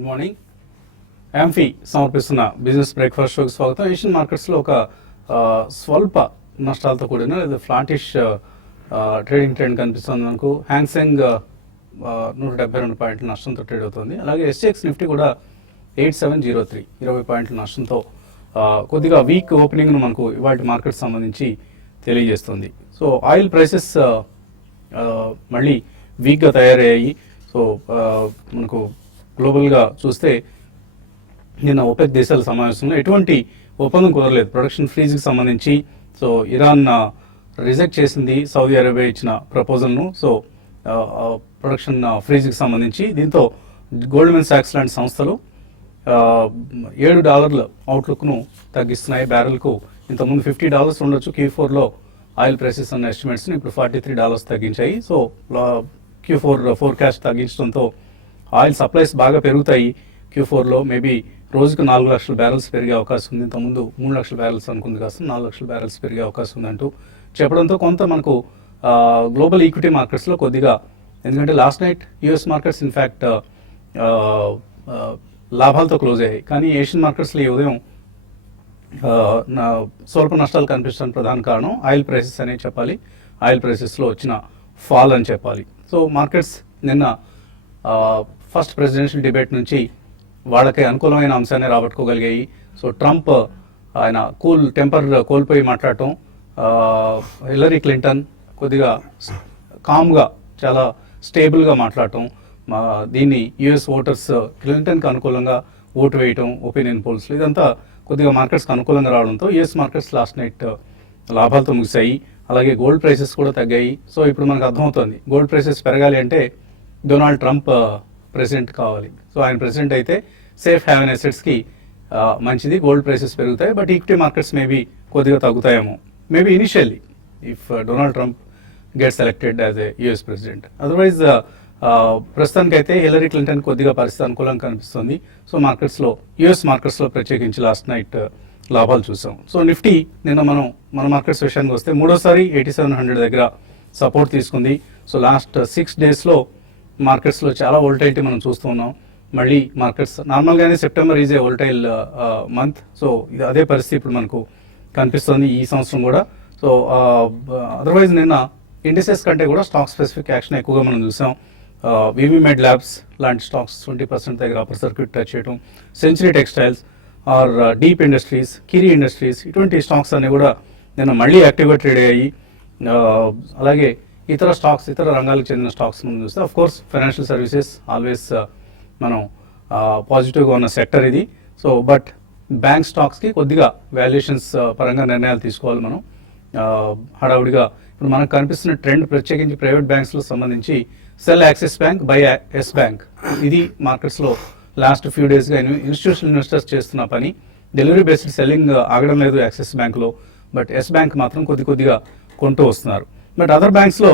Good morning. Amphi సమర్పిస్తున్న business breakfast షోకి స్వాగతం. ఏషియన్ మార్కెట్స్లో ఒక స్వల్ప నష్టాలతో కూడిన లేదా ఫ్లాటిష్ ట్రేడింగ్ ట్రెండ్ కనిపిస్తుంది మనకు. హ్యాంగ్సెంగ్ 172 పాయింట్ల నష్టంతో ట్రేడ్ అవుతుంది. అలాగే ఎస్ఎక్స్ నిఫ్టీ కూడా 8703 20 పాయింట్ల నష్టంతో కొద్దిగా వీక్ ఓపెనింగ్ను మనకు ఇవాళ మార్కెట్ సంబంధించి తెలియజేస్తుంది. సో ఆయిల్ ప్రైసెస్ మళ్ళీ వీక్గా తయారయ్యాయి. సో మనకు గ్లోబల్గా చూస్తే నిన్న ఓపెక్ దేశాల సమావేశంలో ఎటువంటి ఒప్పందం కుదరలేదు ప్రొడక్షన్ ఫ్రీజ్కి సంబంధించి. సో ఇరాన్ రిజెక్ట్ చేసింది సౌదీ అరేబియా ఇచ్చిన ప్రపోజల్ను. సో ప్రొడక్షన్ ఫ్రీజ్కి సంబంధించి దీంతో గోల్డ్మెన్ సాక్స్ లాంటి సంస్థలు $7 అవుట్లుక్ను తగ్గిస్తున్నాయి బ్యారెల్కు. ఇంతకుముందు $50 ఉండొచ్చు Q4లో ఆయిల్ ప్రైసెస్ అన్న ఎస్టిమేట్స్ని ఇప్పుడు $43 తగ్గించాయి. సో Q4 ఫోర్కాస్ట్ తగ్గించడంతో ఆయిల్ సప్లైస్ బాగా పెరుగుతాయి. Q4లో మేబీ రోజుకు 4 లక్షల బ్యారెల్స్ పెరిగే అవకాశం ఉంది. ఇంతకుముందు 3 లక్షల బ్యారెల్స్ అనుకుంది కాస్త 4 లక్షల బ్యారెల్స్ పెరిగే అవకాశం ఉందంటూ చెప్పడంతో కొంత మనకు గ్లోబల్ ఈక్విటీ మార్కెట్స్లో కొద్దిగా, ఎందుకంటే last night US markets in fact లాభాలతో క్లోజ్ అయ్యాయి. కానీ ఏషియన్ మార్కెట్స్లో ఈ ఉదయం స్వల్ప నష్టాలు కనిపించడానికి ప్రధాన కారణం ఆయిల్ ప్రైసెస్ అనే చెప్పాలి. ఆయిల్ ప్రైసెస్లో వచ్చిన ఫాల్ అని చెప్పాలి. సో మార్కెట్స్ నిన్న ఫస్ట్ ప్రెసిడెన్షియల్ డిబేట్ నుంచి వాళ్ళకి అనుకూలమైన అంశాన్ని రాబట్టుకోగలిగాయి. సో ట్రంప్ ఆయన టెంపర్ కోల్పోయి మాట్లాడటం, హిల్లరీ క్లింటన్ కొద్దిగా కామ్గా చాలా స్టేబుల్గా మాట్లాడటం, దీన్ని యుఎస్ ఓటర్స్ క్లింటన్కి అనుకూలంగా ఓటు వేయటం ఒపీనియన్ పోల్స్లో, ఇదంతా కొద్దిగా మార్కెట్స్కి అనుకూలంగా రావడంతో యుఎస్ మార్కెట్స్ లాస్ట్ నైట్ లాభాలతో ముగిశాయి. అలాగే గోల్డ్ ప్రైసెస్ కూడా తగ్గాయి. సో ఇప్పుడు మనకు అర్థమవుతుంది గోల్డ్ ప్రైసెస్ పెరగాలి అంటే డొనాల్డ్ ట్రంప్ ప్రెసిడెంట్ కావాలి. సో ఆయన ప్రెసిడెంట్ అయితే సేఫ్ హ్యావెన్ అసెట్స్కి మంచిది, గోల్డ్ ప్రైసెస్ పెరుగుతాయి. బట్ ఈక్విటీ మార్కెట్స్ మేబీ కొద్దిగా తగ్గుతాయేమో, maybe initially if Donald Trump get selected as a US president. Otherwise ప్రస్తుతానికైతే హిల్లరీ క్లింటన్ కొద్దిగా పరిస్థితి అనుకూలంగా కనిపిస్తుంది. సో మార్కెట్స్లో యుఎస్ మార్కెట్స్లో ప్రత్యేకించి లాస్ట్ నైట్ లాభాలు చూసాం. సో నిఫ్టీ నిన్న మన మార్కెట్స్ విషయానికి వస్తే మూడోసారి 8700 దగ్గర సపోర్ట్ తీసుకుంది. సో లాస్ట్ 6 డేస్లో మార్కెట్స్లో చాలా వోల్టైలిటీ మనం చూస్తూ ఉన్నాం. మళ్ళీ మార్కెట్స్ నార్మల్గానే September is a volatile month. So ఇది అదే పరిస్థితి ఇప్పుడు మనకు కనిపిస్తుంది ఈ సంవత్సరం కూడా. సో అదర్వైజ్ నిన్న ఇండిసెస్ కంటే కూడా స్టాక్ స్పెసిఫిక్ యాక్షన్ ఎక్కువగా మనం చూసాం. వివిమెడ్ ల్యాబ్స్ లాంటి స్టాక్స్ 20% దగ్గర అప్పర్ సర్క్యూట్ టచ్ చేయడం, century textiles or deep industries, Kiri industries, ఇటువంటి స్టాక్స్ అన్నీ కూడా నిన్న మళ్ళీ యాక్టివ్గా ట్రేడ్ అయ్యాయి. అలాగే ఇతర స్టాక్స్, ఇతర రంగాలకు చెందిన స్టాక్స్ మనం చూస్తే of course financial services always మనం పాజిటివ్గా ఉన్న సెక్టర్ ఇది. సో బట్ బ్యాంక్ స్టాక్స్కి కొద్దిగా వాల్యుయేషన్స్ పరంగా నిర్ణయాలు తీసుకోవాలి మనం. హడావుడిగా ఇప్పుడు మనకు కనిపిస్తున్న ట్రెండ్ ప్రత్యేకించి ప్రైవేట్ బ్యాంక్స్లో సంబంధించి sell Axis bank, buy yes bank, ఇది మార్కెట్స్లో లాస్ట్ ఫ్యూ డేస్గా ఇన్స్టిట్యూషనల్ ఇన్వెస్టర్స్ చేస్తున్న పని. డెలివరీ బేస్డ్ సెల్లింగ్ ఆగడం లేదు యాక్సిస్ బ్యాంక్లో, బట్ ఎస్ బ్యాంక్ మాత్రం కొద్దిగా కొంటూ వస్తున్నారు. బట్ అదర్ బ్యాంక్స్లో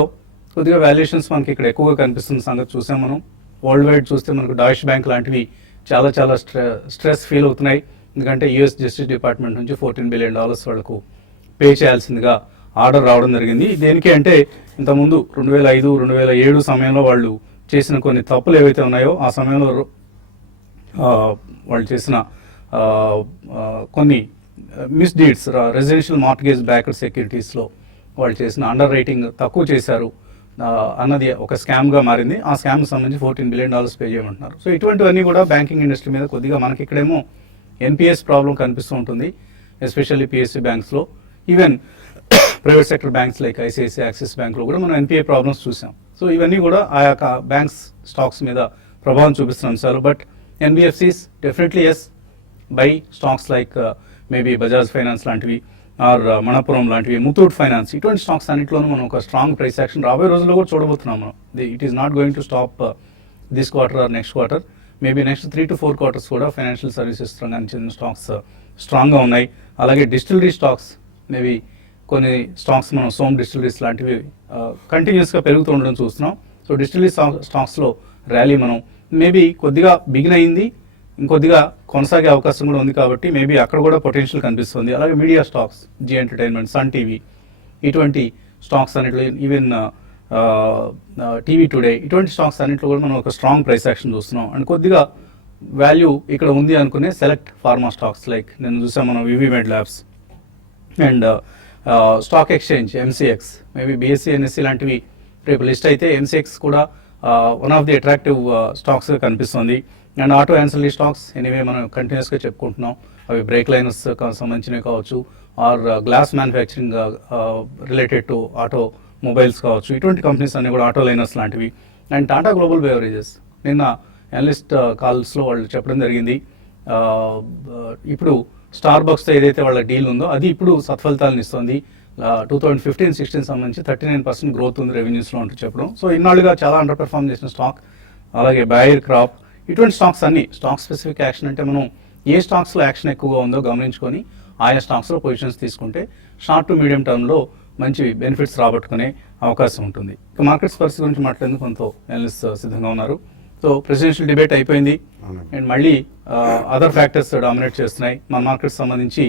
కొద్దిగా వాల్యుయేషన్స్ మనకి ఇక్కడ ఎక్కువగా కనిపిస్తున్న సంగతి చూసాం మనం. వరల్డ్ వైడ్ చూస్తే మనకు డాయిష్ బ్యాంక్ లాంటివి చాలా స్ట్రెస్ ఫీల్ అవుతున్నాయి. ఎందుకంటే యుఎస్ జస్టిస్ డిపార్ట్మెంట్ నుంచి $14 బిలియన్ వాళ్ళకు పే చేయాల్సిందిగా ఆర్డర్ రావడం జరిగింది. దేనికి అంటే ఇంతకుముందు 2005, 2007 సమయంలో వాళ్ళు చేసిన కొన్ని తప్పులు ఏవైతే ఉన్నాయో ఆ సమయంలో వాళ్ళు చేసిన కొన్ని మిస్డీడ్స్, రెసిడెన్షియల్ మార్ట్గేజ్ బ్యాక్డ్ సెక్యూరిటీస్లో వాళ్ళు చేసిన అండర్ రైటింగ్ తక్కువ చేశారు అన్నది ఒక స్కామ్గా మారింది. ఆ స్కామ్కి సంబంధించి $14 బిలియన్ పే చేయమంటున్నారు. సో ఇటువంటివన్నీ కూడా బ్యాంకింగ్ ఇండస్ట్రీ మీద కొద్దిగా మనకి ఇక్కడేమో ఎన్పిఎస్ ప్రాబ్లం కనిపిస్తూ ఉంటుంది, ఎస్పెషల్లీ పిఎస్సి బ్యాంక్స్లో. Even private sector banks like ICICI, Axis బ్యాంక్లో కూడా మనం ఎన్పిఏ ప్రాబ్లమ్స్ చూసాం. సో ఇవన్నీ కూడా ఆయా బ్యాంక్స్ స్టాక్స్ మీద ప్రభావం చూపిస్తున్న అంశాలు. But NBFCs definitely yes buy stocks like maybe Bajaj finance లాంటివి ఆర్ మణపురం లాంటివి, ముతూట్ ఫైనాన్స్, ఇటువంటి స్టాక్స్ అన్నింటిలోనూ మనం ఒక స్ట్రాంగ్ ప్రైస్ యాక్షన్ రాబోయే రోజుల్లో కూడా చూడబోతున్నాం మనం. It is not going to stop this quarter are next quarter, maybe next 3 to 4 quarters కూడా ఫైనాన్షియల్ సర్వీసెస్ రంగానికి చెందిన స్టాక్స్ స్ట్రాంగ్గా ఉన్నాయి. అలాగే డిస్టిలరీ స్టాక్స్, మేబీ కొన్ని స్టాక్స్ మనం సోమ్ డిస్టిలరీస్ లాంటివి కంటిన్యూస్గా పెరుగుతూ ఉండడం చూస్తున్నాం. సో డిస్టిలరీ స్టాక్స్లో ర్యాలీ మనం మేబీ కొద్దిగా బిగిన్ అయింది, ఇంకొద్దిగా కొనసాగే అవకాశం కూడా ఉంది. కాబట్టి మేబీ అక్కడ కూడా పొటెన్షియల్ కనిపిస్తుంది. అలాగే media stocks, Zee entertainment, Sun TV, ఇటువంటి స్టాక్స్ అన్నింటిలో, ఈవెన్ టీవీ టుడే, ఇటువంటి స్టాక్స్ అన్నింటిలో కూడా మనం ఒక స్ట్రాంగ్ ప్రైస్ యాక్షన్ చూస్తున్నాం. అండ్ కొద్దిగా వాల్యూ ఇక్కడ ఉంది అనుకునే సెలెక్ట్ ఫార్మా స్టాక్స్ లైక్ నేను చూసాం మనం Vivimed labs and stock exchange MCX, maybe BSE NSE లాంటివి రేపు లిస్ట్ అయితే ఎంసీఎక్స్ కూడా వన్ ఆఫ్ ది అట్రాక్టివ్ స్టాక్స్గా కనిపిస్తుంది. And auto ancillary stocks anyway మనం కంటిన్యూస్గా చెప్పుకుంటున్నాం, అవి బ్రేక్ లైనర్స్ సంబంధించినవి కావచ్చు or glass manufacturing related to automobiles కావచ్చు, ఇటువంటి కంపెనీస్ అన్నీ కూడా ఆటో లైనర్స్ లాంటివి. అండ్ టాటా గ్లోబల్ బెవరేజెస్ నిన్న అనలిస్ట్ కాల్స్లో వాళ్ళు చెప్పడం జరిగింది, ఇప్పుడు స్టార్ బక్స్తో ఏదైతే వాళ్ళ డీల్ ఉందో అది ఇప్పుడు సత్ఫలితాలను ఇస్తుంది. 2015-16 సంబంధించి 39% గ్రోత్ ఉంది రెవెన్యూస్లో అంటూ చెప్పడం. సో ఇన్నాళ్ళుగా చాలా అండర్ పెర్ఫార్మ్ చేసిన స్టాక్. అలాగే బైర్ క్రాప్, ఇటువంటి స్టాక్స్ అన్ని స్టాక్ స్పెసిఫిక్ యాక్షన్ అంటే మనం ఏ స్టాక్స్లో యాక్షన్ ఎక్కువగా ఉందో గమనించుకొని ఆయా స్టాక్స్లో పొజిషన్స్ తీసుకుంటే షార్ట్ టు మీడియం టర్మ్లో మంచి బెనిఫిట్స్ రాబట్టుకునే అవకాశం ఉంటుంది. ఇక మార్కెట్స్ పరిస్థితి గురించి మాట్లాడేందుకు కొంత అనలిస్ట్ సిద్ధంగా ఉన్నారు. సో ప్రెసిడెన్షియల్ డిబేట్ అయిపోయింది అండ్ మళ్ళీ అదర్ ఫ్యాక్టర్స్ డామినేట్ చేస్తున్నాయి. మన మార్కెట్స్ సంబంధించి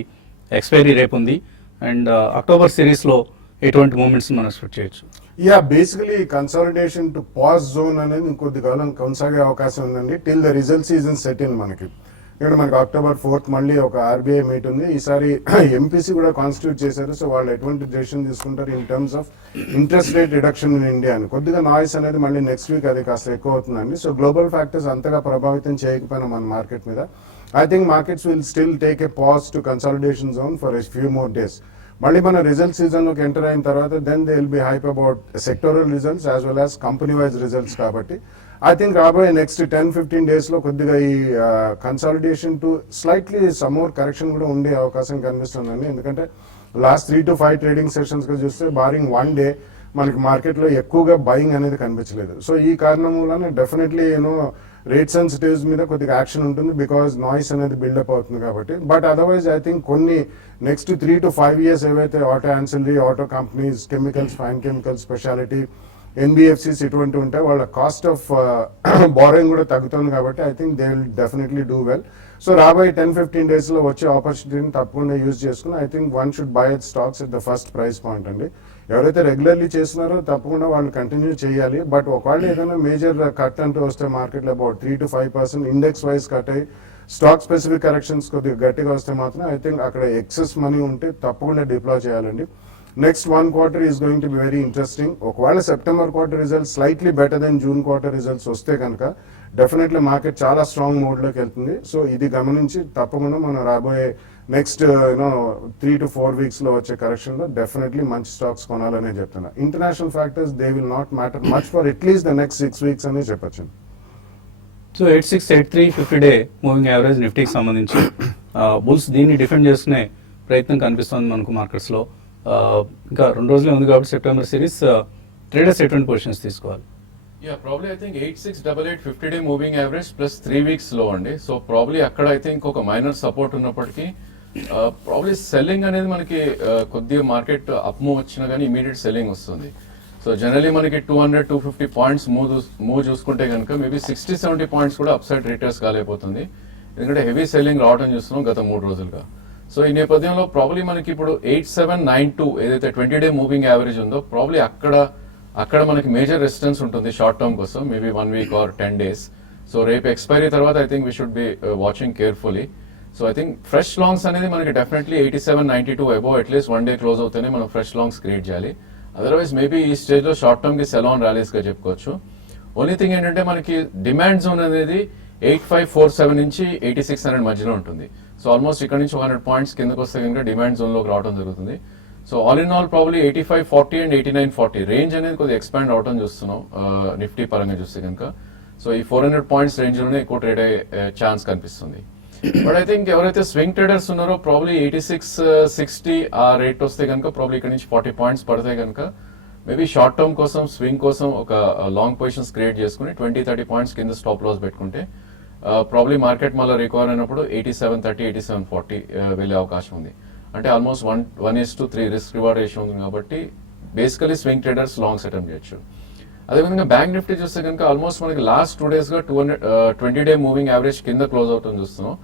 ఎక్స్పైరీ రేపు ఉంది అండ్ అక్టోబర్ సిరీస్లో ఎటువంటి మూమెంట్స్ మనం ఎక్స్పెక్ట్ చేయొచ్చు? Basically consolidation to pause zone అనేది ఇంకొద్ది కాలం కొనసాగే అవకాశం ఉందండి till the result season set in మనకి. ఇక్కడ మనకి October 4th మళ్ళీ ఒక ఆర్బీఐ మీట్ ఉంది. ఈసారి ఎంపీసీ కూడా కాన్స్టిట్యూట్ చేశారు. సో వాళ్ళు ఎటువంటి డెసిషన్ తీసుకుంటారు in terms of interest rate reduction in India అని. కొద్దిగా నాయిస్ అనేది మళ్ళీ నెక్స్ట్ వీక్ అది కాస్త ఎక్కువ అవుతుందండి. సో గ్లోబల్ ఫ్యాక్టర్స్ అంతగా ప్రభావితం చేయకపోయినా మన మార్కెట్ మీద I think markets will still take a pause to consolidation zone for a few more days. మళ్ళీ మన రిజల్ట్ సీజన్లోకి ఎంటర్ అయిన తర్వాత then they will be hype about sectoral results as well as company wise results. కాబట్టి I think రాబోయే next 10-15 డేస్లో కొద్దిగా ఈ consolidation to slightly some more correction కూడా ఉండే అవకాశం కనిపిస్తుందండి. ఎందుకంటే లాస్ట్ 3 to 5 ట్రేడింగ్ సెషన్స్గా చూస్తే బారింగ్ 1 డే మనకి మార్కెట్లో ఎక్కువగా బయింగ్ అనేది కనిపించలేదు. సో ఈ కారణం వలన డెఫినెట్లీ రేట్ సెన్సిటివ్స్ మీద కొద్దిగా యాక్షన్ ఉంటుంది బికాజ్ నాయిస్ అనేది బిల్డప్ అవుతుంది కాబట్టి. బట్ అదర్వైజ్ ఐ థింక్ కొన్ని నెక్స్ట్ 3 to 5 ఇయర్స్ ఏవైతే auto ancillary, auto companies, chemicals, fine chemicals, speciality, NBFCs ఇటువంటి ఉంటాయి, వాళ్ళ కాస్ట్ ఆఫ్ బారోయింగ్ కూడా తగ్గుతుంది కాబట్టి I think they will definitely do well. So రాబోయే 10-15 డేస్లో వచ్చే ఆపర్చునిటీని తప్పకుండా యూజ్ చేసుకుని I think one should buy it stocks at the first price point అండి. ఎవరైతే రెగ్యులర్లీ చేస్తున్నారో తప్పకుండా వాళ్ళు కంటిన్యూ చేయాలి. బట్ ఒకవేళ ఏదైనా మేజర్ కట్ అంటూ వస్తే మార్కెట్లో about 3 to 5% index wise cut అయ్యి స్టాక్ స్పెసిఫిక్ కరెక్షన్స్ కొద్దిగా గట్టిగా వస్తే మాత్రం ఐ థింక్ అక్కడ ఎక్సెస్ మనీ ఉంటే తప్పకుండా డిప్లాయ్ చేయాలండి. Next 1 quarter is going to be very interesting. ఒకవేళ September quarter results slightly better than June quarter results వస్తే కనుక డెఫినెట్లీ మార్కెట్ చాలా స్ట్రాంగ్ మోడ్లోకి వెళ్తుంది. సో ఇది గమనించి తప్పకుండా మనం రాబోయే నెక్స్ట్ 3 to 4 వీక్స్లో వచ్చే కరెక్షన్లో డెఫినెట్లీ మంచి స్టాక్స్ కొనాలనే చెప్తున్నా. International factors they will not matter much for at least the next 6 weeks అనే చెప్పచ్చు. సో 8683 50-day మూవింగ్ యావరేజ్ నిఫ్టీకి సంబంధించి బుల్స్ దీన్ని డిఫెండ్ చేసుకునే ప్రయత్నం కనిపిస్తుంది మనకు మార్కెట్స్లో. ఇంకా 2 రోజులే ఉంది కాబట్టి సెప్టెంబర్ సిరీస్ ట్రేడర్స్ ఎటువంటి పొజిషన్స్ తీసుకోవాలి? Probably I think 8688 50-day moving average plus 3 weeks లో అండి. సో ప్రాబ్లీ అక్కడ ఐ థింక్ ఒక మైనర్ సపోర్ట్ ఉన్నప్పటికీ ప్రాబ్లీ సెల్లింగ్ అనేది మనకి కొద్దిగా మార్కెట్ అప్ మూవ్ వచ్చినా కానీ ఇమీడియట్ సెల్లింగ్ వస్తుంది. సో జనరలీ మనకి 200-250 పాయింట్స్ మూవ్ చూసుకుంటే కనుక మేబీ 60-70 పాయింట్స్ కూడా అప్ సైడ్ రిటర్స్ కాలేకపోతుంది. ఎందుకంటే హెవీ సెల్లింగ్ రావడం చూస్తున్నాం గత 3 రోజులుగా. సో ఈ నేపథ్యంలో ప్రాబ్లీ మనకి ఇప్పుడు 8792 ఏదైతే 20-day మూవింగ్ యావరేజ్ ఉందో ప్రాబ్లీ అక్కడ మనకి మేజర్ రెసిస్టెన్స్ ఉంటుంది షార్ట్ టర్మ్ కోసం, maybe 1 week or 10 days. So రేపు ఎక్స్పైరీ తర్వాత I think we should be watching carefully. So I think fresh longs అనేది మనకి definitely 8792 above at least 1 day close అవుతేనే మనం ఫ్రెష్ లాంగ్స్ క్రియేట్ చేయాలి. అదర్వైజ్ మేబీ ఈ స్టేజ్లో షార్ట్ టర్మ్కి సెల్ ఆన్ ర్యాలీస్గా చెప్పుకోవచ్చు. ఓన్లీ థింగ్ ఏంటంటే మనకి డిమాండ్ జోన్ అనేది 8547 నుంచి 8600 మధ్యలో ఉంటుంది. సో ఆల్మోస్ట్ ఇక్కడ నుంచి 100 పాయింట్స్ కిందకు వస్తే కనుక డిమాండ్ జోన్లోకి రావడం జరుగుతుంది. So all in all probably 8540 and 8940 range అనేది కొద్దిగా ఎక్స్పాండ్ అవడం చూస్తున్నాం నిఫ్టీ పరంగా చూస్తే కనుక. సో ఈ 400 పాయింట్స్ రేంజ్లోనే ఎక్కువ ట్రేడ్ అయ్యే ఛాన్స్ కనిపిస్తుంది. బట్ ఐ థింక్ ఎవరైతే స్వింగ్ ట్రేడర్స్ ఉన్నారో ప్రాబ్లీ 8660 ఆ రేట్ వస్తే కనుక ప్రాబ్లీ ఇక్కడ నుంచి 40 పాయింట్స్ పడితే కనుక మేబీ షార్ట్ టర్మ్ కోసం స్వింగ్ కోసం ఒక లాంగ్ పొజిషన్స్ క్రియేట్ చేసుకుని 20-30 పాయింట్స్ కింద స్టాప్ లాస్ పెట్టుకుంటే ప్రాబ్లీ మార్కెట్ మళ్ళీ రికవర్ అయినప్పుడు 8730, 8740 వెళ్ళే అవకాశం ఉంది. అంటే ఆల్మోస్ట్ 1:3 రిస్క్ రివార్డ్ రేషియో ఉంది కాబట్టి basically swing traders longs attempt చేయొచ్చు. అదేవిధంగా బ్యాంక్ నిఫ్టీ చూస్తే కనుక ఆల్మోస్ట్ మనకి లాస్ట్ 2 daysగా 20-day మూవింగ్ యావరేజ్ కింద క్లోజ్ అవుతుంది చూస్తున్నాం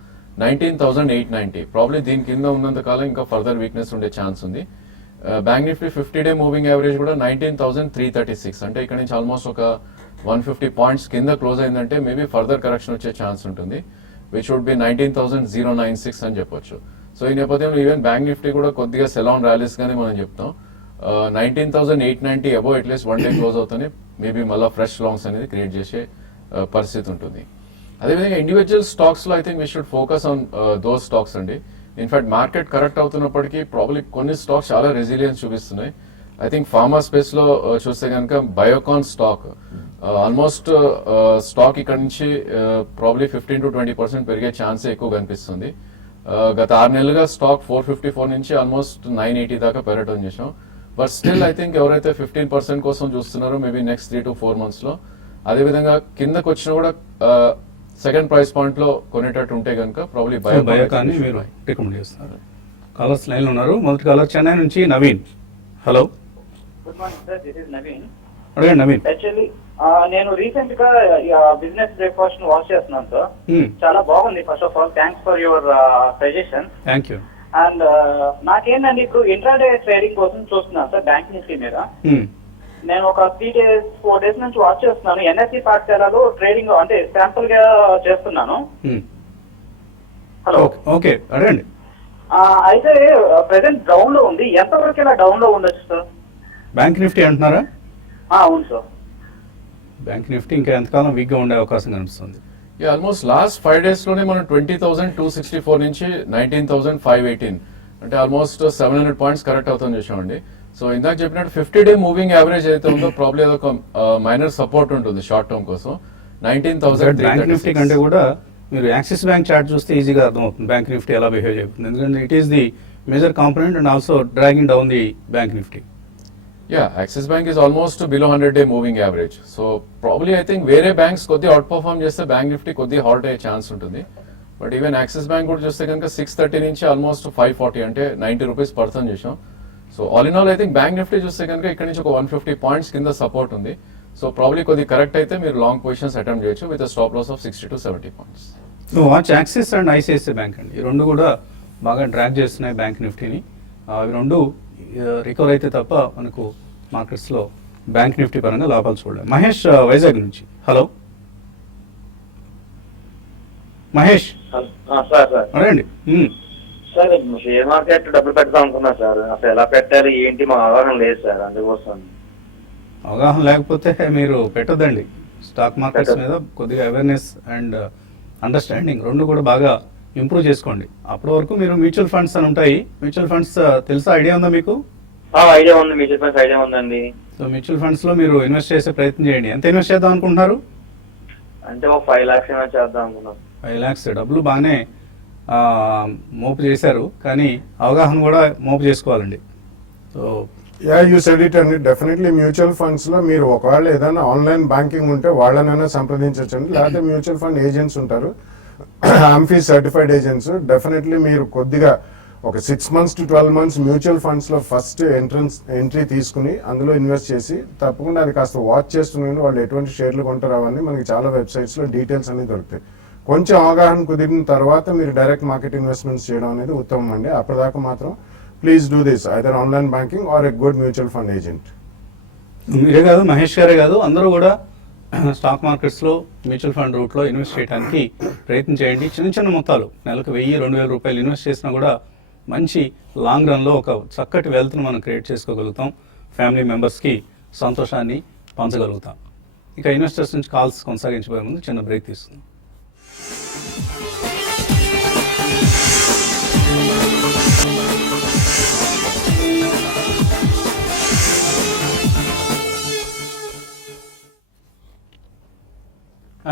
19,890. ప్రాబ్లీ దీని కింద ఉన్నంత కాలం ఇంకా ఫర్దర్ వీక్నెస్ ఉండే ఛాన్స్ ఉంది. Bank Nifty 50-day moving average కూడా 19,336. అంటే ఇక్కడ నుంచి ఆల్మోస్ట్ ఒక 150 పాయింట్స్ కింద క్లోజ్ అయిందంటే మేబీ ఫర్దర్ కరెక్షన్ వచ్చే ఛాన్స్ ఉంటుంది, విచ్ వుడ్ బి 19,096 అని చెప్పొచ్చు. సో ఈ నేపథ్యంలో ఈవెన్ బ్యాంక్ నిఫ్టీ కూడా కొద్దిగా సెల్ ఆన్ ర్యాలీస్ గానే మనం చెప్తాం. 19,890 above at least one day close అవుతుంది, మేబీ మళ్ళీ ఫ్రెష్ లాంగ్స్ అనేది క్రియేట్ చేసే పరిస్థితి ఉంటుంది. అదేవిధంగా ఇండివిజువల్ స్టాక్స్ లో I think we should focus on those stocks అండి. ఇన్ఫాక్ట్ మార్కెట్ కరెక్ట్ అవుతున్నప్పటికీ ప్రాబ్లీ కొన్ని స్టాక్స్ చాలా రెసిలియన్స్ చూపిస్తున్నాయి. ఐ థింక్ ఫార్మా స్పేస్ లో చూస్తే కనుక బయోకాన్ స్టాక్ ఆల్మోస్ట్ స్టాక్ ఇక్కడ నుంచి ప్రాబ్లీ 15 to 20% పెరిగే ఛాన్సే ఎక్కువ కనిపిస్తుంది. గత 6 నెలలుగా స్టాక్ 454 నుంచి ఆల్మోస్ట్ 980 దాకా పెరగడం చేసాం. బట్ స్టిల్ ఐ థింక్ ఎవరైతే 15% కోసం చూస్తున్నారో మేబీ నెక్స్ట్ 3 to 4 months లో, అదేవిధంగా కిందకు వచ్చినా కూడా సెకండ్ ప్రైస్ పాయింట్ లో కొనేటట్టు ఉంటే కనుక ప్రాబ్లీ బయోకాన్ని మీరు రికమెండ్ చేస్తున్నారు. కాలర్స్ లైన్ లో ఉన్నారు. మొదటి కాలర్ చెన్నై నుంచి Naveen. Hello, good morning sir, this is Naveen. అడగండి నవీన్. యాక్చువల్లీ నేను రీసెంట్ గా బిజినెస్ బ్రేక్ఫాస్ట్ ను వాచ్ చేస్తున్నాను సార్. చాలా బాగుంది. First of all thanks for your suggestion. Thank you. And నాకేంటంటే ఇప్పుడు ఇంట్రాడే ట్రేడింగ్ కోసం చూస్తున్నాను సార్ బ్యాంక్ నిఫ్టీ మీద. నేను ఒక 3 days 4 days నుంచి వాచ్ చేస్తున్నాను. ఎన్ఎస్సి పాఠశాలలో ట్రేడింగ్ అంటే శాంపుల్ గా చేస్తున్నాను. హలో, ఓకే అడగండి. అయితే ప్రెసెంట్ డౌన్ లో ఉంది. ఎంతవరకు ఇలా డౌన్ లో ఉండొచ్చు సార్? బ్యాంక్ నిఫ్టీ అంటున్నారా? అవును సార్. బ్యాంక్ నిఫ్టీ ఇంకా ఎంతకాలం వీక్ గా ఉండే అవకాశం కనిపిస్తుంది. ఆల్మోస్ట్ లాస్ట్ 5 days లోనే మనం 20,264 నుంచి 19,518 అంటే ఆల్మోస్ట్ 700 పాయింట్స్ కరెక్ట్ అవుతుంది చూసామండి. సో ఇందాక చెప్పినట్టు 50-day మూవింగ్ యావరేజ్ అయితే ఉందో ప్రాబ్లీ అదొక మైనర్ సపోర్ట్ ఉంటుంది షార్ట్ టర్మ్ కోసం. 19,000 బ్యాంక్ నిఫ్టీ కంటే కూడా మీరు యాక్సిస్ బ్యాంక్ చార్ట్ చూస్తే ఈజీగా అర్థమవుతుంది బ్యాంక్ నిఫ్టీ ఎలా బిహేవ్ చేస్తుంది. ఎందుకంటే it is the major component and also dragging down the bank Nifty. Axis bank is almost below 100-day moving average. So probably I think వేరే బ్యాంక్స్ కొద్దిగా out perform చేస్తే bank Nifty కొద్దిగా halt అయ్యే chance ఉంటుంది. But even axis bank కూడా చూస్తే కనుక 630 నుంచి ఆల్మోస్ట్ 540 అంటే 90 రూపీస్ పడుతుంది చేసాం. So all in all I think bank Nifty చూస్తే కనుక ఇక్కడ నుంచి ఒక 150 పాయింట్స్ కింద సపోర్ట్ ఉంది. సో ప్రాబ్లీ కొద్దిగా కరెక్ట్ అయితే మీరు లాంగ్ పొజిషన్స్ అటెంప్ట్ చేయొచ్చు with stop loss of 60 to 70 points. So watch Axis and ICICI bank అండి. ఈ రెండు కూడా బాగా డ్రాగ్ చేస్తున్నాయి బ్యాంక్ నిఫ్టీని. అవి రెండు రికవర్ అయితే తప్ప మనకు మార్కెట్స్లో బ్యాంక్ నిఫ్టీ పరంగా లాభాలు చూడలేదు. మహేష్ వైజాగ్ నుంచి. హలో మహేష్. సార్ అడగండి. సార్ షేర్ మార్కెట్ డబ్బులు పెడదాం అనుకున్నా సార్. అసలు ఎలా పెట్టాలి ఏంటి మా అవగాహన లేదు సార్, అందుకోసం. అవగాహన లేకపోతే మీరు పెట్టొద్దండి. స్టాక్ మార్కెట్స్ మీద కొద్దిగా అవేర్నెస్ అండ్ అండర్స్టాండింగ్ రెండు కూడా బాగా ఇంప్రూవ్ చేసుకోండి. అప్పటి వరకు మీరు మ్యూచువల్ ఫండ్స్ అని ఉంటాయి. మ్యూచువల్ ఫండ్స్ తెలుసా, ఐడియా ఉందా మీకు? ఐడియా ఉంది, మ్యూచువల్ ఫండ్స్ ఐడియా ఉందండి. సో మ్యూచువల్ ఫండ్స్ లో మీరు ఇన్వెస్ట్ చేసే ప్రయత్నం చేయండి. ఎంత ఇన్వెస్ట్ చేద్దాం అనుకుంటున్నారు? అంటే ఒక 5 lakhs ఏమైనా చేద్దాం అనుకున్నాం. 5 lakhs డబ్బులు బాగానే మోపు చేశారు, కానీ అవగాహన కూడా మోపు చేసుకోవాలండి. సో యూ సెడ్ ఇట్ అండి. డెఫినెట్లీ మ్యూచువల్ ఫండ్స్ లో మీరు ఒకవేళ ఏదైనా ఆన్లైన్ బ్యాంకింగ్ ఉంటే వాళ్ళనైనా సంప్రదించండి. లేకపోతే మ్యూచువల్ ఫండ్ ఏజెంట్స్ ఉంటారు, ఆంఫీ సర్టిఫైడ్ ఏజెంట్స్. డెఫినెట్లీ మీరు కొద్దిగా ఒక 6 months to 12 months mutual funds లో ఫస్ట్ ఎంట్రీ తీసుకుని అందులో ఇన్వెస్ట్ చేసి తప్పకుండా అది కాస్త వాచ్ చేస్తున్నాను. వాళ్ళు ఎటువంటి షేర్లు కొంటారు అవన్నీ మనకి చాలా వెబ్సైట్స్ లో డీటెయిల్స్ అనేది దొరుకుతాయి. కొంచెం అవగాహన కుదిరిన తర్వాత మీరు డైరెక్ట్ మార్కెట్ ఇన్వెస్ట్మెంట్స్ చేయడం అనేది ఉత్తమం అండి. అప్పటిదాకా మాత్రం please do this either online banking or a good mutual fund agent. మీరే కాదు, మహేష్ గారే కాదు, అందరూ కూడా స్టాక్ మార్కెట్స్లో మ్యూచువల్ ఫండ్ రూట్లో ఇన్వెస్ట్ చేయడానికి ప్రయత్నం చేయండి. చిన్న చిన్న మొత్తాలు నెలకు 1000-2000 రూపాయలు ఇన్వెస్ట్ చేసినా కూడా మంచి లాంగ్ రన్లో ఒక చక్కటి వెల్త్ను మనం క్రియేట్ చేసుకోగలుగుతాం. ఫ్యామిలీ మెంబర్స్కి సంతోషాన్ని పంచగలుగుతాం. ఇక ఇన్వెస్టర్స్ నుంచి కాల్స్ కొనసాగించబోయే ముందు చిన్న బ్రేక్ తీసుకుందాం.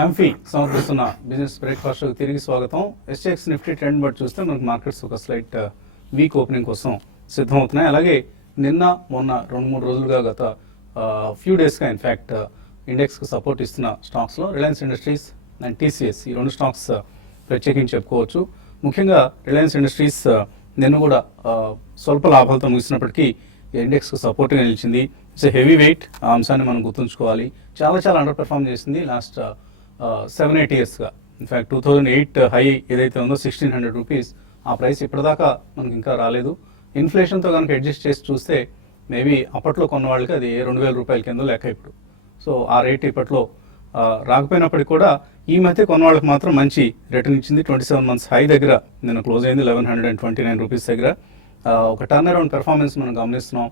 ఆంఫీ సమర్పిస్తున్న బిజినెస్ బ్రేక్ఫాస్ట్ తిరిగి స్వాగతం. ఎస్టెక్స్ నిఫ్టీ ట్రెండ్ బట్టి చూస్తే మనకు మార్కెట్స్ ఒక స్లైట్ వీక్ ఓపెనింగ్ కోసం సిద్ధమవుతున్నాయి. అలాగే నిన్న మొన్న 2-3 రోజులుగా గత ఫ్యూ డేస్గా ఇన్ఫ్యాక్ట్ ఇండెక్స్కి సపోర్ట్ ఇస్తున్న స్టాక్స్లో రిలయన్స్ ఇండస్ట్రీస్ అండ్ టీసీఎస్ ఈ 2 స్టాక్స్ ప్రత్యేకించి చెప్పుకోవచ్చు. ముఖ్యంగా రిలయన్స్ ఇండస్ట్రీస్ నిన్న కూడా స్వల్ప లాభాలతో ముగిసినప్పటికీ ఇండెక్స్కి సపోర్ట్గా నిలిచింది. ఇట్స్ హెవీ వెయిట్, ఆ అంశాన్ని మనం గుర్తుంచుకోవాలి. చాలా అండర్ పెర్ఫామ్ చేసింది లాస్ట్ 7-8 yearsగా. ఇన్ఫ్యాక్ట్ 2008 హై ఏదైతే ఉందో 1600 రూపీస్, ఆ ప్రైస్ ఇప్పటిదాకా మనకి ఇంకా రాలేదు. ఇన్ఫ్లేషన్తో కనుక అడ్జస్ట్ చేసి చూస్తే మేబీ అప్పట్లో కొన్న వాళ్ళకి అది 2000 రూపాయల కింద లెక్క ఇప్పుడు. సో ఆ రేట్ ఇప్పట్లో రాకపోయినప్పటికీ కూడా ఈ మధ్య కొన్న వాళ్ళకి మాత్రం మంచి రిటర్న్ ఇచ్చింది. 27 months హై దగ్గర నిన్న క్లోజ్ అయింది 1129 రూపీస్ దగ్గర. ఒక టర్న్ అరౌండ్ పెర్ఫార్మెన్స్ మనం గమనిస్తున్నాం.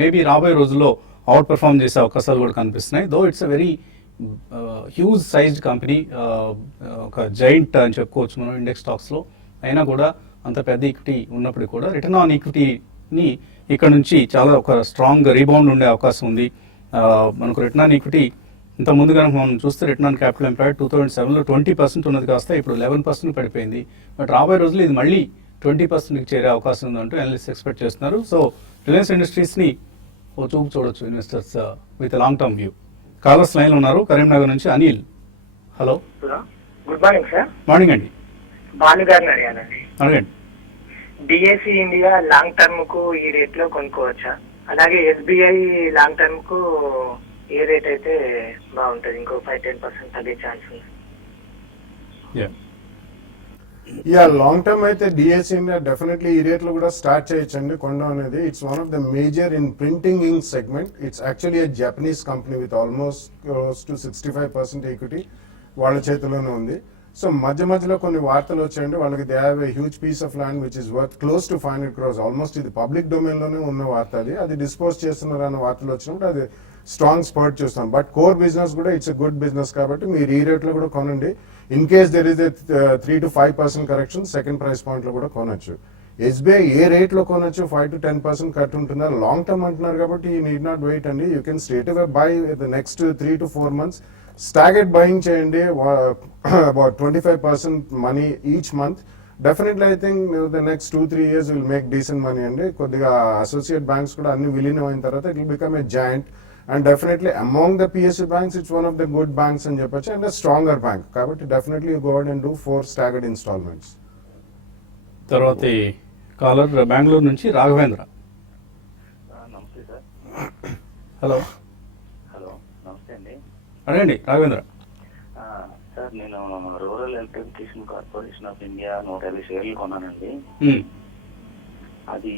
మేబీ రాబోయే రోజుల్లో అవుట్ పెర్ఫార్మ్ చేసే అవకాశాలు కూడా కనిపిస్తున్నాయి. Though it's a very huge sized company, ఒక జైంట్ అని చెప్పుకోవచ్చు మనం ఇండెక్స్ స్టాక్స్లో. అయినా కూడా అంత పెద్ద ఈక్విటీ ఉన్నప్పటికీ కూడా రిటర్న్ ఆన్ ఈక్విటీని ఇక్కడ నుంచి చాలా ఒక స్ట్రాంగ్ రీబౌండ్ ఉండే అవకాశం ఉంది. మనకు రిటర్న్ ఆన్ ఈక్విటీ ఇంత ముందు కనుక మనం చూస్తే రిటర్న్ ఆన్ క్యాపిటల్ ఎంప్లాయిడ్ 2007లో 20% ఉన్నది కాస్త ఇప్పుడు 11% పడిపోయింది. బట్ రాబోయే రోజుల్లో ఇది మళ్ళీ 20%కి చేరే అవకాశం ఉందంటూ అనలిస్ట్ ఎక్స్పెక్ట్ చేస్తున్నారు. సో రిలయన్స్ ఇండస్ట్రీస్ని ఓ చూపు చూడొచ్చు investors with long term view. Callers లైన్లో ఉన్నారు. కరీంనగర్ నుంచి Anil. Hello, good morning sir. Morning అండి. భాను గారిని అడిగానండి. అడగండి. డిఎస్సి ఇండియా లాంగ్ టర్మ్ కు ఈ రేట్ లో కొనుక్కోవచ్చా? అలాగే ఎస్బీఐ లాంగ్ టర్మ్ కు ఏ రేట్ అయితే బాగుంటుంది? ఇంకో 5-10% తగ్గే ఛాన్స్ ఉంది. యా, లాంగ్ టర్మ్ అయితే డిఎస్సి ఇండియా డెఫినెట్లీ ఈ రేట్లో కూడా స్టార్ట్ చేయొచ్చండి కొనడం అనేది. It's one of the major in printing ink segment. It's actually a Japanese company with almost close to 65% equity వాళ్ళ చేతిలోనే ఉంది. సో మధ్యలో కొన్ని వార్తలు వచ్చాయండి. వాళ్ళకి they have a huge piece of land which is worth close to 500 crores. Almost ఇది public domain లోనే ఉన్న వార్త. అది డిస్పోజ్ చేస్తున్నారు అన్న వార్తలు వచ్చినప్పుడు అది స్ట్రాంగ్ స్పర్ట్ చూస్తాం. బట్ కోర్ బిజినెస్ కూడా ఇట్స్ ఎ గుడ్ బిజినెస్ కాబట్టి మీరు ఈ రేట్లో కూడా కొనండి. In case there is a 3 to 5% correction second price point లో కూడా కొనొచ్చు. ఎస్బీఐ ఏ రేట్ లో కొనొచ్చు? 5 to 10% కట్ ఉంటున్నారు. లాంగ్ టర్మ్ అంటున్నారు కాబట్టి యూ నీడ్ నాట్ వెయిట్ అండి. You can straight away buy the next 3 to 4 months. Staggered buying చేయండి. About 25% money each month. Definitely I think the next 2-3 years will make decent money అండి. కొద్దిగా associate banks కూడా అన్ని విలీనం అయిన తర్వాత it will become a joint. And definitely among the PSU banks it's one of the good banks అని చెప్పొచ్చు. And stronger bank కాబట్టి definitely go ahead and do 4 staggered installments. తర్వాత కాలర్ బెంగళూరు నుంచి రాఘవేంద్ర. నమస్తే సార్. హలో, హలో, నమస్తే అండి. అడగండి Raghavendra. Sir, నేను rural electrification corporation of India 150 షేర్లు కొన్నానండి. అది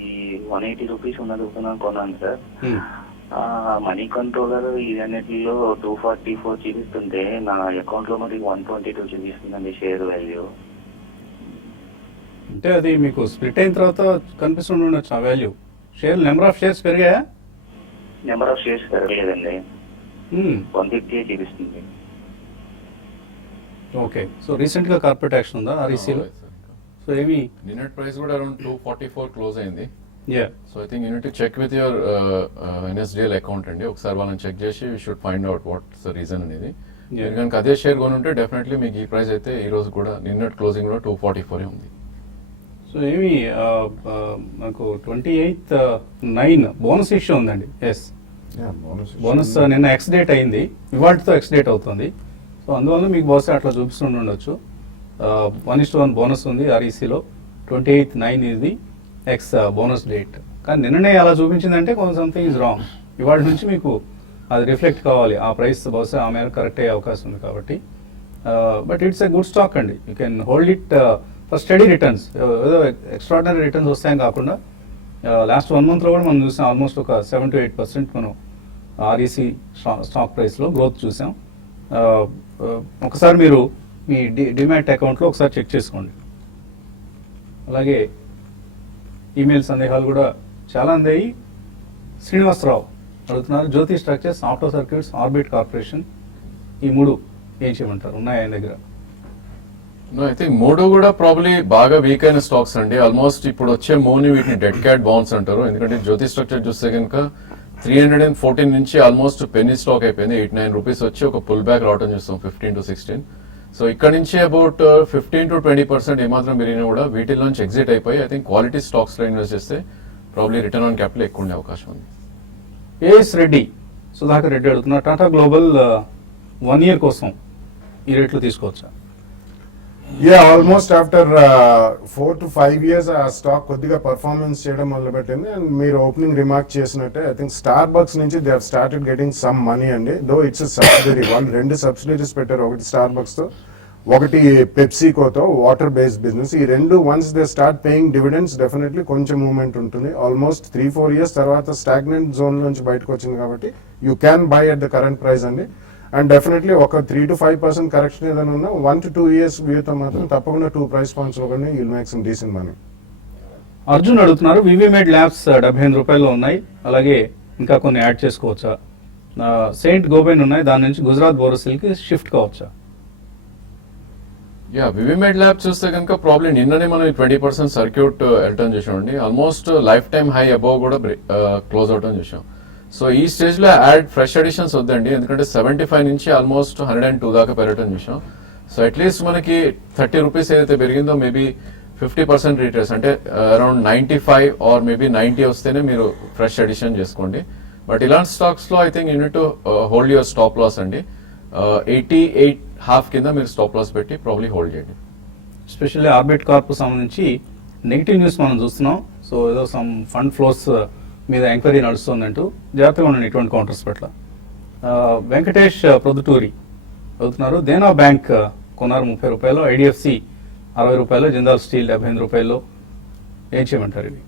180 రూపీస్ ఉన్నది కొన్నాను సార్. మనీ కంట్రోలర్ ఇదన్నిటిలో 244 చూపిస్తుంటే నా అకౌంట్ లో మరి 122 చూపిస్తుందండి షేర్ వాల్యూ. అంటే అది మీకు స్ప్లిట్ అయిన తర్వాత కనిపిస్తుండొచ్చు ఆ value. Share number of shares పెరిగాయా? నెంబర్ ఆఫ్ షేర్స్ పెరగలేదండి, 150 చూపిస్తుంది. ఓకే. సో రీసెంట్ గా కార్పొరేట్ యాక్షన్ ఉందా ఆర్ఈసీలో? సో ఏమి నిన్నటి ప్రైస్ కూడా అరౌండ్ 244 క్లోజ్ అయింది. Yeah. So I think you need check with your NSDL account అండి. ఒకసారి వాళ్ళని చెక్ చేసి we should find out what's the reason అనేది. మీరు కనుక అదే షేర్ కొని ఉంటే డెఫినెట్లీ మీకు ఈ ప్రైస్ అయితే ఈ రోజు కూడా నిన్నటి క్లోజింగ్ లో 244 ఉంది. సో ఏమి మనకు 28/9 బోనస్ ఇష్యూ ఉందండి. ఎస్, బోనస్ నిన్న ఎక్స్ డేట్ అయింది, ఇవాటితో ఎక్స్ డేట్ అవుతుంది. సో అందువల్ల మీకు బహుశా అట్లా చూపిస్తుండొచ్చు. 1:1 బోనస్ ఉంది ఆర్ఈసీలో. 28/9 ఇది ఎక్స్ బోనస్ డేట్. కానీ నిన్ననే అలా చూపించిందంటే కొంచెం సంథింగ్ ఇస్ రాంగ్. ఇవాళ నుంచి మీకు అది రిఫ్లెక్ట్ కావాలి. ఆ ప్రైస్ బహుశా ఆ మేర కరెక్ట్ అయ్యే అవకాశం ఉంది కాబట్టి. But it's a good stock అండి. You can hold it for steady returns. ఏదో ఎక్స్ట్రాడినరీ రిటర్న్స్ వస్తాయని కాకుండా లాస్ట్ 1 monthలో కూడా మనం చూసాం ఆల్మోస్ట్ ఒక 7 to 8% మనం ఆర్ఈసీ స్టాక్ ప్రైస్లో గ్రోత్ చూసాం. ఒకసారి మీరు మీ డిమాట్ అకౌంట్లో ఒకసారి చెక్ చేసుకోండి. అలాగే ఈమెయిల్ సందేహాలు కూడా చాలా అందాయి. శ్రీనివాసరావు అడుగుతున్నారు, Jyothi structures, Opto circuits, Orbit corporation, ఈ 3 ఏం చేయమంటారు? ఉన్నాయి ఆయన దగ్గర? నో, ఐ థింక్ 3 కూడా ప్రాబ్లీ బాగా వీక్ అయిన స్టాక్స్ అండి. ఆల్మోస్ట్ ఇప్పుడు వచ్చే మూవ్ని వీటిని డెడ్ క్యాట్ బౌన్స్ అంటారు. ఎందుకంటే జ్యోతి స్ట్రక్చర్ చూస్తే కనుక 314 నుంచి ఆల్మోస్ట్ పెన్నీ స్టాక్ అయిపోయింది. 89 రూపీస్ వచ్చి ఒక పుల్ బ్యాక్ రావడం చూస్తాం 15 to 16. సో ఇక్కడ నుంచి అబౌట్ 15 to 20% ఏమాత్రం పెరిగినా కూడా వీటిల నుంచి ఎగ్జిట్ అయిపోయి ఐ థింక్ క్వాలిటీ స్టాక్స్ లో ఇన్వెస్ట్ చేస్తే ప్రాబ్లీ రిటర్న్ ఆన్ క్యాపిటల్ ఎక్కువ ఉండే అవకాశం ఉంది. ఏఎస్ రెడ్డి, సుధాకర్ రెడ్డి అడుగుతున్నారు, టాటా గ్లోబల్ 1 year కోసం ఈ రేట్లో తీసుకోవచ్చా? Yeah, almost after 4 to 5 years ఆ స్టాక్ కొద్దిగా పర్ఫార్మెన్స్ చేయడం మొదలుపెట్టింది. అండ్ మీరు ఓపెనింగ్ రిమార్క్ చేసినట్టే ఐ థింక్ స్టార్ బక్స్ నుంచి they have started getting some money అండి. Though it's subsidiary. వాళ్ళు 2 సబ్సిడరీస్ పెట్టారు, ఒకటి స్టార్ బక్స్ తో, ఒకటి పెప్సికోతో, వాటర్ బేస్డ్ బిజినెస్. ఈ 2 once they start paying dividends definitely కొంచెం మూవ్మెంట్ ఉంటుంది. ఆల్మోస్ట్ 3-4 years తర్వాత స్టాగ్నెంట్ జోన్ నుంచి బయటకు వచ్చింది కాబట్టి you can buy at the current price అండి. అండ్ డెఫినెట్లీ ఒక 3 to 5% కరెక్షన్ ఏదైనా ఉన్నా 1 to 2 years వ్యూతో మాత్రం తప్పకుండా 2 price points లో కూడా you'll make some decent money. Arjun అడుగుతున్నారు, వివిమేడ్ ల్యాబ్స్ 75 రూపాయల్లో ఉన్నాయి, అలాగే ఇంకా కొన్ని యాడ్ చేసుకోవచ్చా? సెయింట్ గోబెన్ ఉన్నాయి, దాని నుంచి గుజరాత్ బోరోసిల్కి షిఫ్ట్ కావచ్చా? యా, వివిమేడ్ ల్యాబ్ చూస్తే కనుక ప్రాబ్లీ నిన్ననే మనం 20% సర్క్యూట్ వెళ్ళటం చూసామండి. Almost life time high above కూడా క్లోజ్ అవటం చూసాం. సో ఈ స్టేజ్ లో యాడ్ ఫ్రెష్ అడిషన్స్ వద్దండి, ఎందుకంటే 75 నుంచి ఆల్మోస్ట్ 102 దాకా పెరగటం చూసాం. సో అట్లీస్ట్ మనకి 30 రూపీస్ ఏదైతే పెరిగిందో మేబీ 50% రీట్రేస్ అంటే అరౌండ్ 95 ఆర్ మేబీ 90 వస్తేనే మీరు ఫ్రెష్ అడిషన్ చేసుకోండి. బట్ ఇలాంటి స్టాక్స్ లో I think you need to hold your stop loss అండి. 88.5 కింద మీరు స్టాప్ లాస్ పెట్టి ప్రాబ్లీ హోల్డ్ చేయండి. ఎస్పెషల్లీ ఆర్బిట్ కార్ప్ సంబంధించి నెగిటివ్ న్యూస్ మనం చూస్తున్నాం. సో ఏదో సమ్ ఫండ్ ఫ్లోస్ మీద ఎంక్వైరీ నడుస్తుందంటూ జాగ్రత్తగా ఉండండి ఇటువంటి కౌంటర్స్ పట్ల. వెంకటేష్ ప్రొద్దుటూరి అవుతున్నారు, దేనా బ్యాంక్ కొన్నారు 30 రూపాయలు, ఐడిఎఫ్సి 60 రూపాయలు, జిందాల్ స్టీల్ 75 రూపాయలు. ఏం చేయమంటారు ఇవి?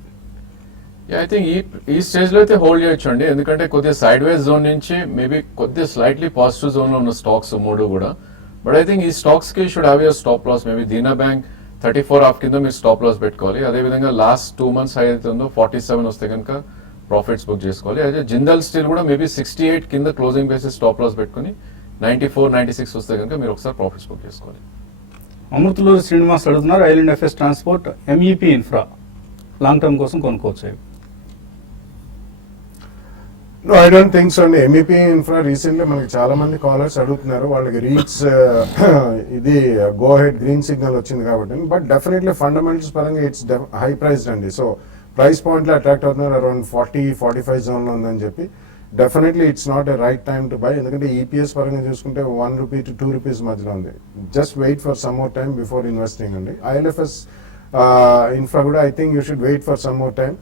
ఐ థింక్ ఈ స్టేజ్ లో అయితే హోల్డ్ చేయొచ్చు అండి, ఎందుకంటే కొద్దిగా సైడ్ వేస్ జోన్ నుంచి మేబీ కొద్దిగా స్లైట్లీ పాజిటివ్ జోన్ లో ఉన్న స్టాక్స్ 3 కూడా. బట్ ఐ థింక్ ఈ స్టాక్స్ కి should have your stop loss. Maybe Dena bank 34.5 కింద మీరు స్టాప్ లాస్ పెట్టుకోవాలి. అదేవిధంగా లాస్ట్ 2 months హై అయితే ఉందో 47 వస్తే కనుక ప్రాఫిట్స్ బుక్ చేసుకోవాలి. అయితే జిందాల్ స్టీల్ కూడా మేబీ 68 కింద క్లోజింగ్ బేసిస్ స్టాప్ లాస్ పెట్టుకుని 94, 96 వస్తే కనుక మీరు ఒకసారి ప్రాఫిట్స్ బుక్ చేసుకోవాలి. అమృతలూరు శ్రీనివాస్ అడుగుతున్నారు, IL and FS transport, MEP infra long term కోసం కొనుక్కోవచ్చు? No, I don't think so అండి. ఎంఈపీ ఇన్ఫ్రా రీసెంట్లీ మనకి చాలా మంది కాలర్స్ అడుగుతున్నారు, వాళ్ళకి రీచ్ ఇది గో హెడ్ గ్రీన్ సిగ్నల్ వచ్చింది కాబట్టి. బట్ డెఫినెట్లీ ఫండమెంటల్స్ పరంగా ఇట్స్ హై ప్రైస్డ్ అండి. సో ప్రైస్ పాయింట్లో అట్రాక్ట్ అవుతున్నారు, అరౌండ్ 40-45 జోన్లో ఉందని చెప్పి. Definitely it's not a right time to buy, ఎందుకంటే ఈపీఎస్ పరంగా చూసుకుంటే 1 రూపీ to 2 రూపీస్ మధ్యలో ఉంది. Just wait for some more time before investing అండి. ఐఎల్ఎఫ్ఎస్ ఇన్ఫ్రా కూడా I think you should wait for some more time,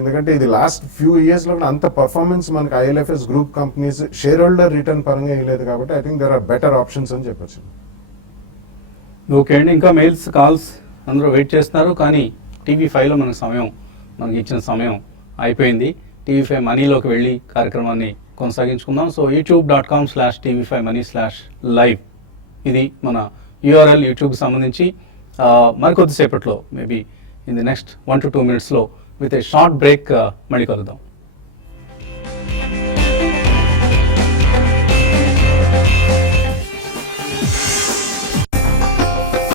ఎందుకంటే ఇది last few ఇయర్స్లో కూడా అంత పర్ఫార్మెన్స్ మనకి ILFS group companies share holder return పరంగా ఇవ్వలేదు కాబట్టి I think there are better options అని చెప్పొచ్చు. ఓకే అండి, ఇంకా మెయిల్స్ కాల్స్ అందరూ వెయిట్ చేస్తున్నారు, కానీ టీవీ5లో మనకి ఇచ్చిన సమయం అయిపోయింది. టీవీ5 మనీలోకి వెళ్ళి కార్యక్రమాన్ని కొనసాగించుకుందాం. సో youtube.com/tv5money/live ఇది మన URL యూట్యూబ్కి సంబంధించి. మరికొద్దిసేపట్లో maybe in the next 1 to 2 minutesలో విత్ ఏ షార్ట్ బ్రేక్ మళ్ళీ కలుద్దాం.